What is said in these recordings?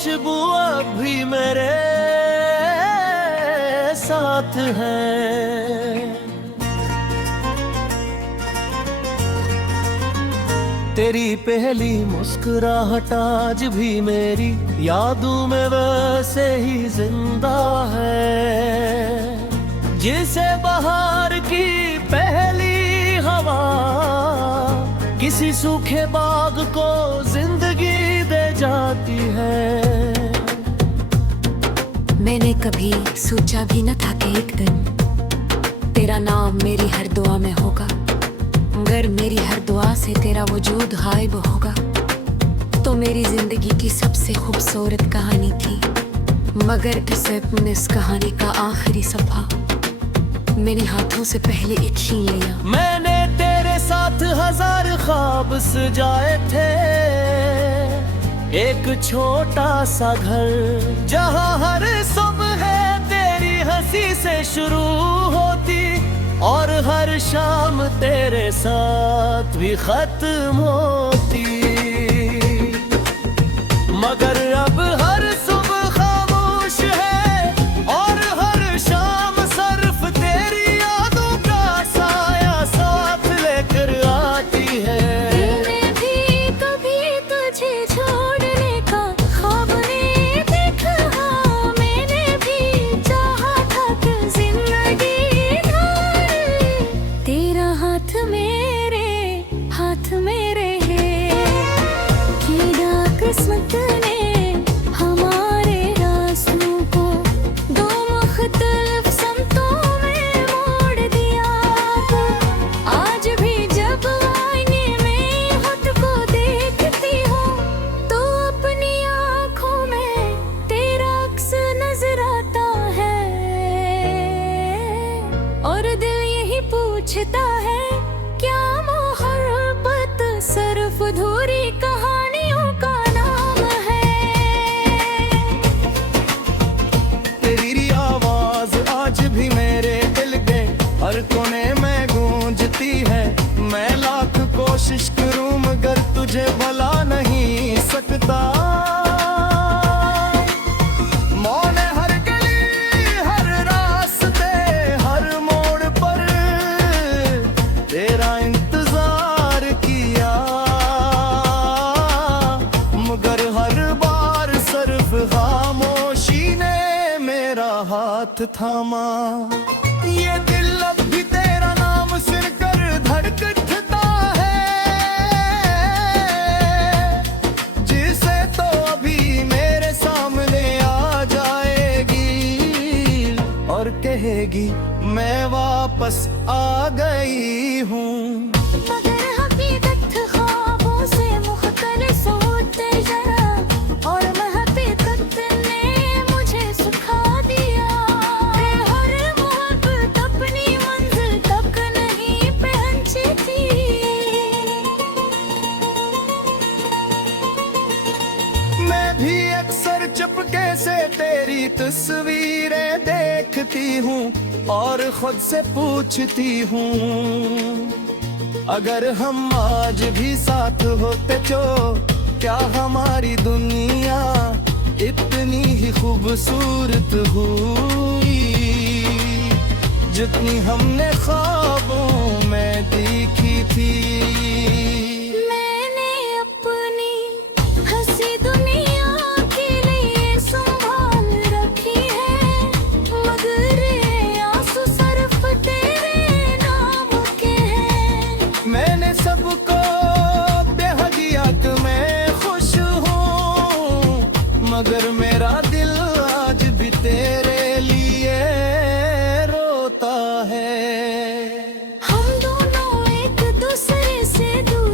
खुशबू अब भी मेरे साथ है। तेरी पहली मुस्कुराहट आज भी मेरी यादों में वैसे ही जिंदा है। जिसे बहार की पहली हवा किसी सूखे बाग को जिंदगी दे जाती है। मैंने कभी सोचा भी न था कि एक दिन तेरा नाम मेरी हर दुआ में होगा। अगर मेरी हर दुआ से तेरा वजूद गायब होगा तो मेरी जिंदगी की सबसे खूबसूरत कहानी थी। मगर इस कहानी का आखिरी सफा मैंने हाथों से पहले एक छीन लिया। मैंने तेरे साथ हजार ख्वाब सजाए थे। एक छोटा सा घर जहाँ हर सुबह तेरी हंसी से शुरू होती और हर शाम तेरे साथ भी खत्म होती। मगर अब हर सुबह खामोश है और हर शाम सिर्फ तेरी यादों का साया साथ लेकर आती है। मैंने भी कभी तुझे छोड़ने का ख्वाब नहीं देखा। मैंने भी चाहा था कि जिंदगी भर तेरा हाथ मेरे है। कीड़ा किस्मत ने हमारे रास्तों को दो मुख्तलिफ समतों में मोड़ दिया। आज भी जब आईने में खुद को देखती हूँ तो अपनी आँखों में तेरा अक्स नजर आता है। और दिल यही पूछता है क्या मोहब्बत सिर्फ अधूरी कहानियों का नाम है। तेरी आवाज आज भी मेरे दिल के हर कोने में गूंजती है। मैं लाख कोशिश करूं मगर तुझे भुला नहीं सकता। मौने हर गली हर रास्ते हर मोड़ पर तेरा इंतजार किया। मगर हर बार सिर्फ खामोशी ने मेरा हाथ थामा। ये दिल अब भी तेरा नाम सुनकर धड़कता है। जिसे तो अभी मेरे सामने आ जाएगी और कहेगी मैं वापस आ गई हूँ। मगर हकीकत ख्वाबों से मुख्तलिफ होते जरा और हकीकत ने मुझे सुखा दिया। हर मोहब्बत अपनी मंजिल तक नहीं पहुंची थी। मैं भी अक्सर चुपके से तेरी तस्वीरें देखती हूँ और खुद से पूछती हूँ अगर हम आज भी साथ होते तो क्या हमारी दुनिया इतनी ही खूबसूरत हुई जितनी हमने ख्वाबों में देखी थी। मैंने अपनी हंसी दुनिया के लिए संभाल रखी है। मगर ये आंसू सिर्फ तेरे नाम के हैं। मैंने सबको बेह दिया कि मैं खुश हूँ मगर मेरा दिल आज भी तेरे लिए रोता है। हम दोनों एक दूसरे से दूर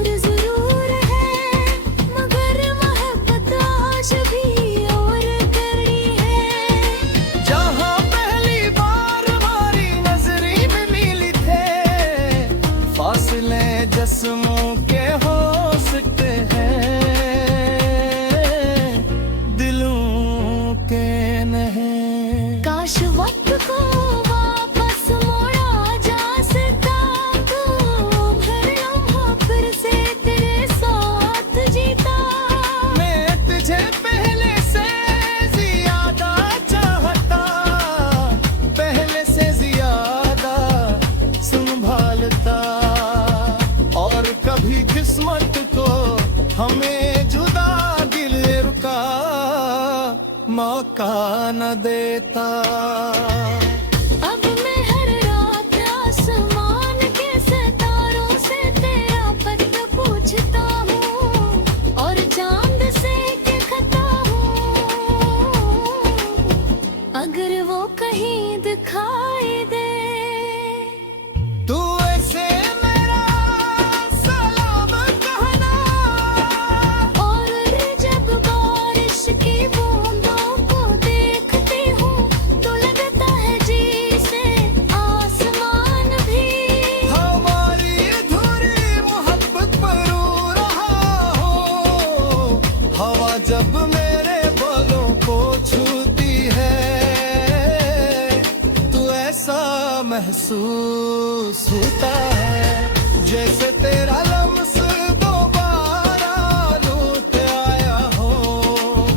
न देता। अब मैं हर रात आसमान के सितारों से तेरा पता पूछता हूँ और चांद से कहता हूँ अगर वो कहीं दिखाई दे तू ऐसे मेरा सलाम कहना। और जब बारिश की बूंदों को देखती हूँ तो लगता है जी से आसमान भी हमारी अधूरी मोहब्बत पर रो रहा हो। हवा जब मेरे बालों को छूती है तो ऐसा महसूस होता है जैसे तेरा लम्स दोबारा लौट आया हो।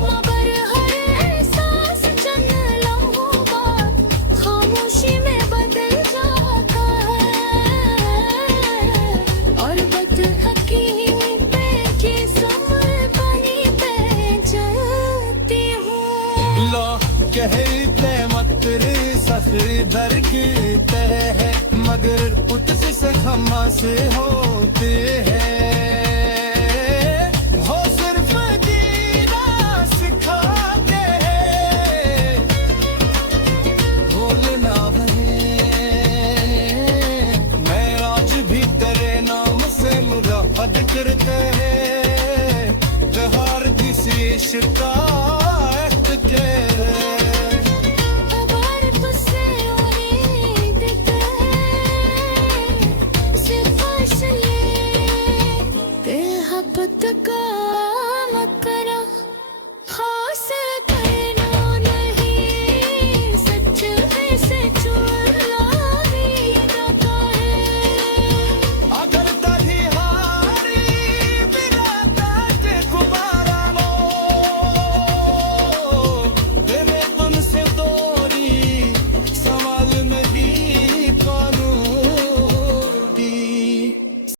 मगर हर एहसास चंद लम्हों बाद खामोशी में बदल जाता है और बदहकीमी पे जिस्म पानी पे चलती हूँ। लो कहते मत रे सखरी दर की तह है मगर उतस से खमा से होते हैं।